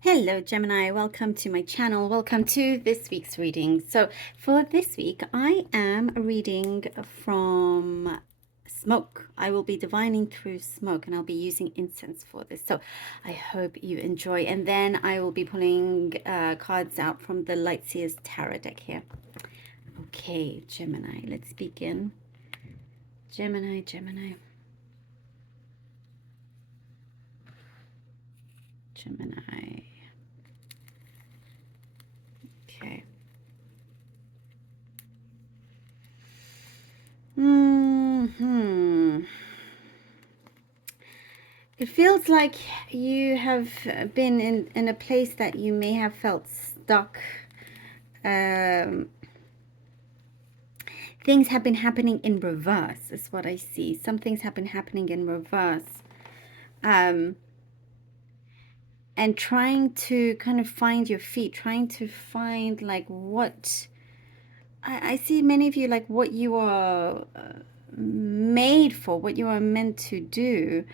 Hello Gemini, welcome to my channel. Welcome to this week's reading. So for this week, I am reading from smoke. I will be divining through smoke and I'll be using incense for this. So I hope you enjoy. And then I will be pulling cards out from the Lightseers Tarot deck here. Okay, Gemini, let's begin. Gemini, Gemini. Gemini. Okay. It feels like you have been in a place that you may have felt stuck. Things have been happening in reverse, is what I see. Some things have been happening in reverse. And trying to kind of find your feet, trying to find like what... I see many of you like what you are made for, what you are meant to do.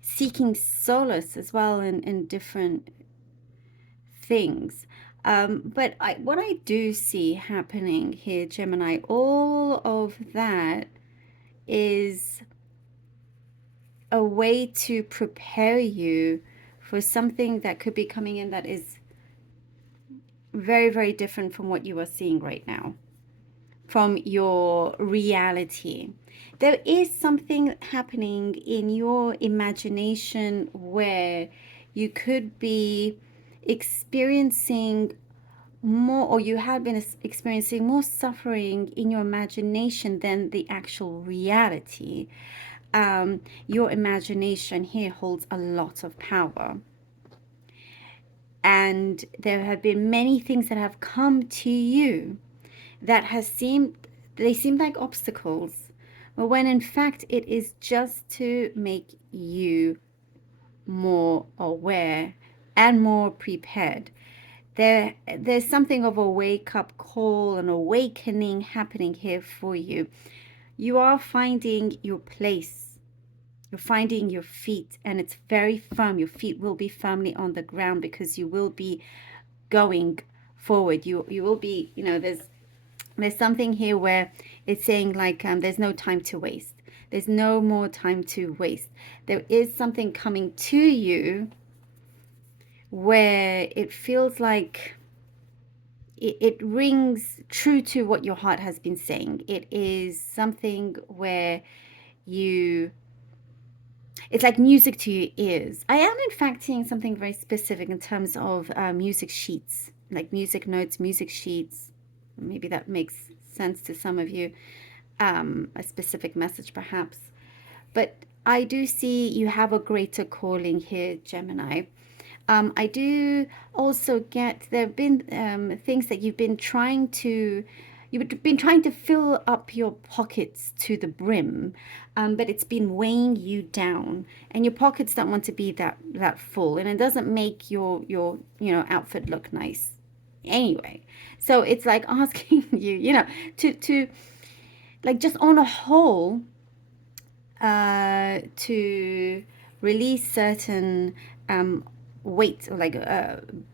Seeking solace as well in different things. But what I do see happening here, Gemini, all of that is a way to prepare you for something that could be coming in that is very, very different from what you are seeing right now, from your reality. There is something happening in your imagination where you could be experiencing more, or you have been experiencing more suffering in your imagination than the actual reality. Your imagination here holds a lot of power. And there have been many things that have come to you that they seem like obstacles, but when in fact it is just to make you more aware and more prepared. There's something of a wake-up call, an awakening happening here for you. You are finding your place. You're finding your feet, and it's very firm. Your feet will be firmly on the ground because you will be going forward. You will be, there's something here where it's saying like there's no time to waste. There's no more time to waste. There is something coming to you where it feels like it rings true to what your heart has been saying. It is something where it's like music to your ears. I am in fact seeing something very specific in terms of music sheets, like music notes, music sheets. Maybe that makes sense to some of you, a specific message perhaps. But I do see you have a greater calling here, Gemini. I do also get there have been things that you've been trying to fill up your pockets to the brim, but it's been weighing you down, and your pockets don't want to be that full, and it doesn't make your outfit look nice anyway. So it's like asking you, to like just on a whole, to release certain weight or like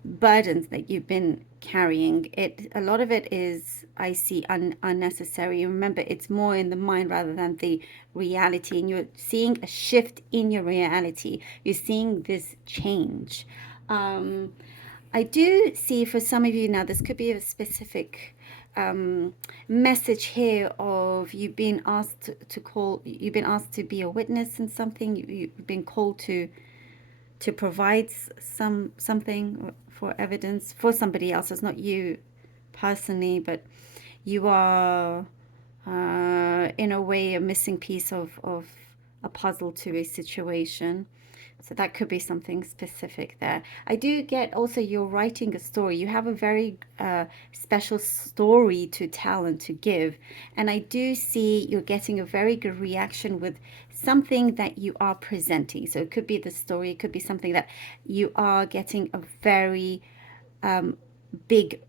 burdens that you've been carrying. A lot of it is, I see, unnecessary. Remember, it's more in the mind rather than the reality, and you're seeing a shift in your reality. You're seeing this change. I do see for some of you now, this could be a specific message here of you've been asked you've been asked to be a witness in something. You've been called to provide something for evidence for somebody else. It's not you personally, but you are in a way a missing piece of a puzzle to a situation. So that could be something specific there. I do get also you're writing a story. You have a very special story to tell and to give. And I do see you're getting a very good reaction with something that you are presenting. So it could be the story. It could be something that you are getting a very big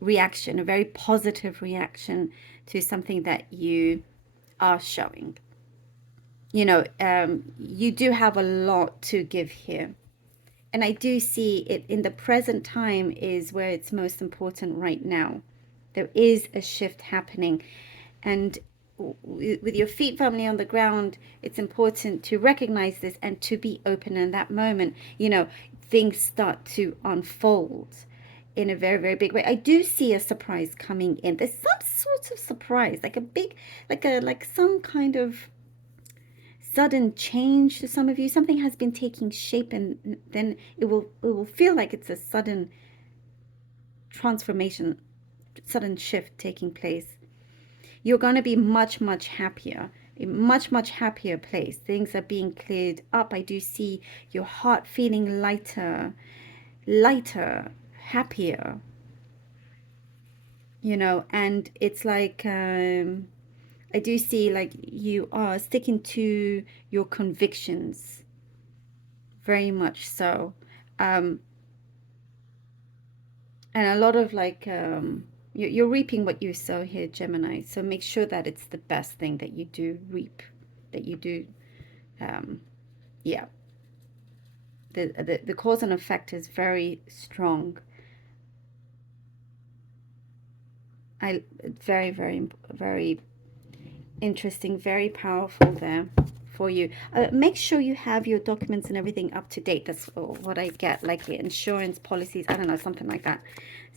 reaction, a very positive reaction to something that you are showing. You do have a lot to give here. And I do see it in the present time is where it's most important right now. There is a shift happening. And with your feet firmly on the ground, it's important to recognize this and to be open in that moment. You know, things start to unfold in a very, very big way. I do see a surprise coming in. There's some sort of surprise, like a big, like some kind of sudden change to some of you. Something has been taking shape, and then it will feel like it's a sudden transformation, sudden shift taking place. You're going to be much, much happier, a much, much happier place. Things are being cleared up. I do see your heart feeling lighter, happier, you know, and it's like, I do see like you are sticking to your convictions, very much so. Um, and a lot of like, you're reaping what you sow here, Gemini. So make sure that it's the best thing that you do reap, that you do. Yeah, the cause and effect is very strong. Very, very, very interesting, very powerful there for you. Make sure you have your documents and everything up to date. That's what I get, like your insurance policies. I don't know, something like that.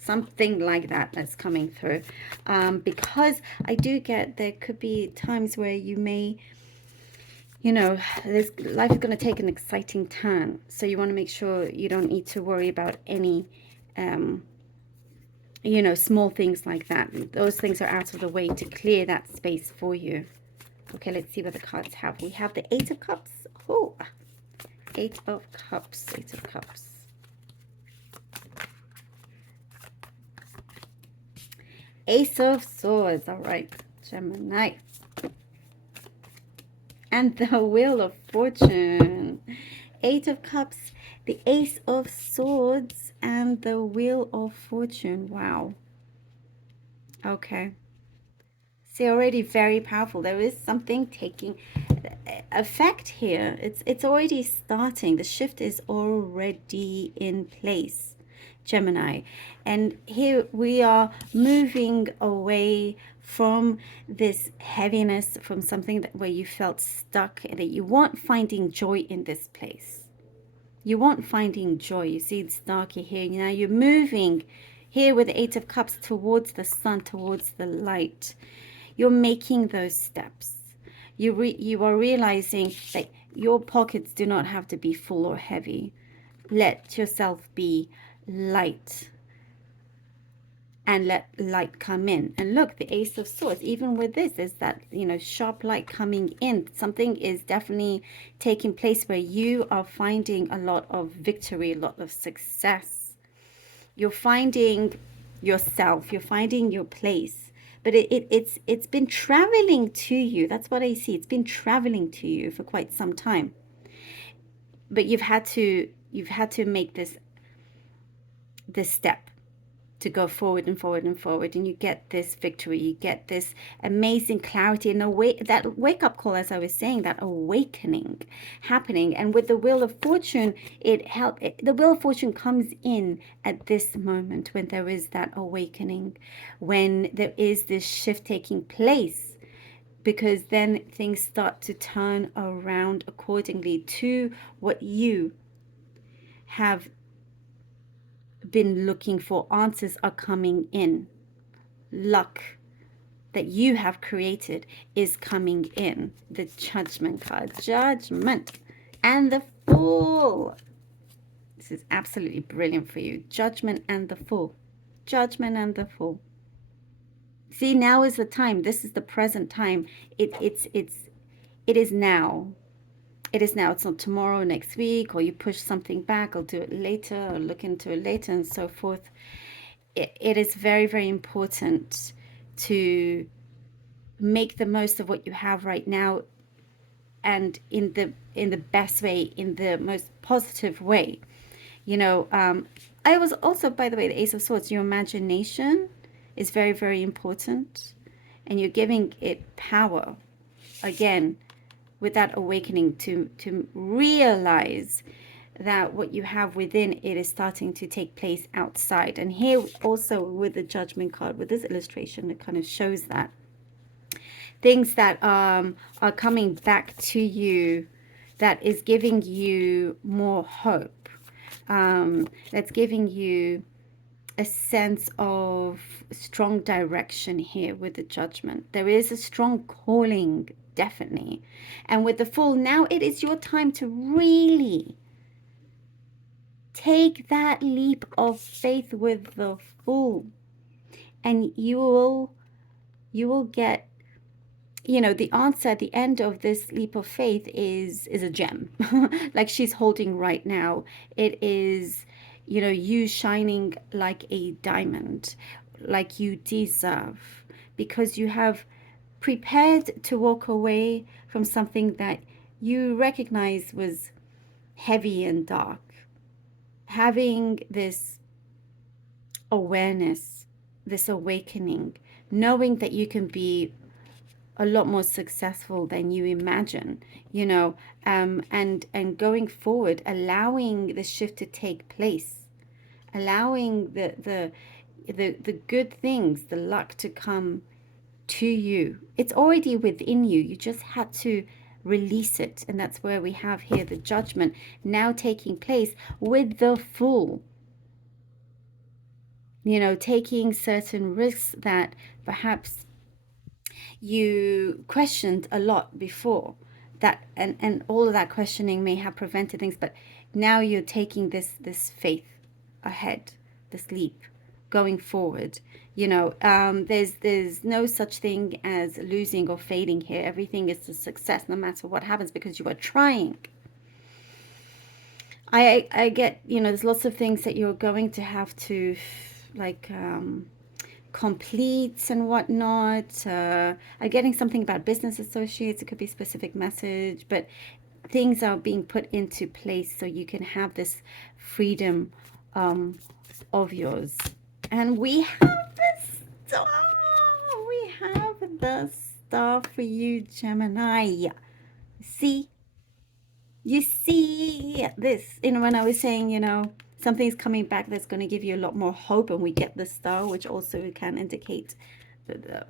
Something like that that's coming through. Because I do get there could be times where you may, you know, life is going to take an exciting turn. So you want to make sure you don't need to worry about any, you know, small things like that. Those things are out of the way to clear that space for you. Okay, let's see what the cards have. We have the Eight of Cups. Oh, Eight of Cups. Eight of Cups. Ace of Swords. All right, Gemini. And the Wheel of Fortune. Eight of Cups, the Ace of Swords, and the Wheel of Fortune. Wow. Okay. See, already very powerful. There is something taking effect here. It's already starting. The shift is already in place, Gemini. And here we are moving away from this heaviness, from something that where you felt stuck, and that you weren't finding joy in this place. You weren't finding joy. You see, it's darker here. Now you're moving here with the Eight of Cups towards the sun, towards the light. You're making those steps. You are realizing that your pockets do not have to be full or heavy. Let yourself be light and let light come in. And look, the Ace of Swords, even with this, is that, you know, sharp light coming in. Something is definitely taking place where you are finding a lot of victory, a lot of success. You're finding yourself, you're finding your place. But it's been traveling to you. That's what I see. It's been traveling to you for quite some time. But you've had to make this step to go forward and forward and forward, and you get this victory, you get this amazing clarity, and that wake-up call, as I was saying, that awakening happening. And with the Wheel of Fortune, the Wheel of Fortune comes in at this moment when there is that awakening, when there is this shift taking place, because then things start to turn around accordingly to what you have been looking for. Answers are coming in. Luck that you have created is coming in. The Judgment card. Judgment. And the Fool. This is absolutely brilliant for you. Judgment and the Fool. Judgment and the Fool. See, now is the time. This is the present time. It is now. It is now. It's not tomorrow, next week, or you push something back, I'll do it later, or look into it later, and so forth. It is very, very important to make the most of what you have right now, and in the best way, in the most positive way. You know, I was also, by the way, the Ace of Swords, your imagination is very, very important, and you're giving it power. Again, with that awakening to realize that what you have within it is starting to take place outside. And here also with the Judgment card, with this illustration, it kind of shows that things that are coming back to you, that is giving you more hope, that's giving you a sense of strong direction here with the Judgment. There is a strong calling, definitely. And with the Fool, now it is your time to really take that leap of faith with the Fool, and you will get, you know, the answer at the end of this leap of faith is a gem like she's holding right now. It is, you know, you shining like a diamond, like you deserve, because you have prepared to walk away from something that you recognize was heavy and dark. Having this awareness, this awakening, knowing that you can be a lot more successful than you imagine, you know, and going forward, allowing the shift to take place, allowing the good things, the luck to come to you. It's already within you. You just had to release it. And that's where we have here the Judgment now taking place with the Fool. You know, taking certain risks that perhaps you questioned a lot before, that and all of that questioning may have prevented things, but now you're taking this faith ahead, this leap going forward. You know, there's no such thing as losing or failing here. Everything is a success no matter what happens, because you are trying. I get, you know, there's lots of things that you're going to have to, like, complete and whatnot. I'm getting something about business associates. It could be a specific message, but things are being put into place so you can have this freedom of yours. And we have the star. We have the star for you, Gemini. See? You see this, you know, when I was saying, you know, something's coming back that's going to give you a lot more hope, and we get the star, which also can indicate the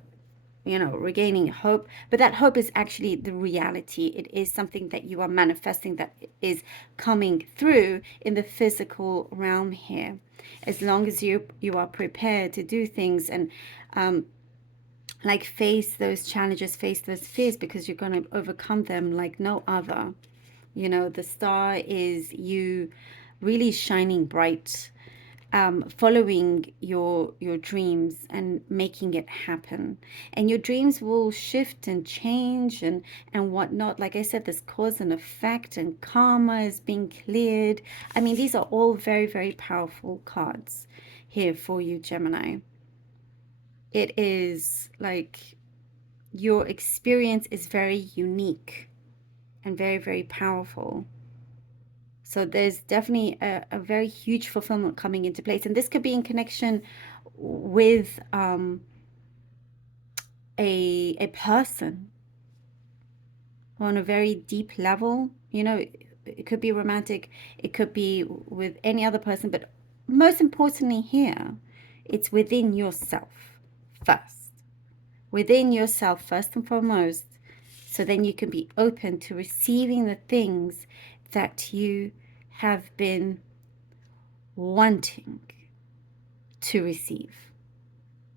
you know, regaining hope. But that hope is actually the reality. It is something that you are manifesting, that is coming through in the physical realm here. As long as you are prepared to do things and like face those challenges, face those fears, because you're going to overcome them like no other. You know, the star is you really shining bright, following your dreams and making it happen. And your dreams will shift and change and whatnot. Like I said, there's cause and effect, and karma is being cleared. I mean, these are all very, very powerful cards here for you, Gemini. It is like your experience is very unique and very, very powerful. So there's definitely a very huge fulfillment coming into place. And this could be in connection with a person on a very deep level. You know, it could be romantic. It could be with any other person. But most importantly here, it's within yourself first. Within yourself first and foremost. So then you can be open to receiving the things that you have been wanting to receive.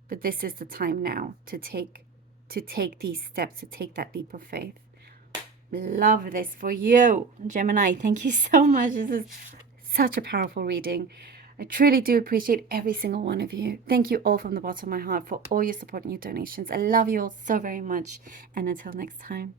But this is the time now to take these steps, to take that leap of faith. Love this for you, Gemini. Thank you so much. This is such a powerful reading. I truly do appreciate every single one of you. Thank you all from the bottom of my heart for all your support and your donations. I love you all so very much. And until next time.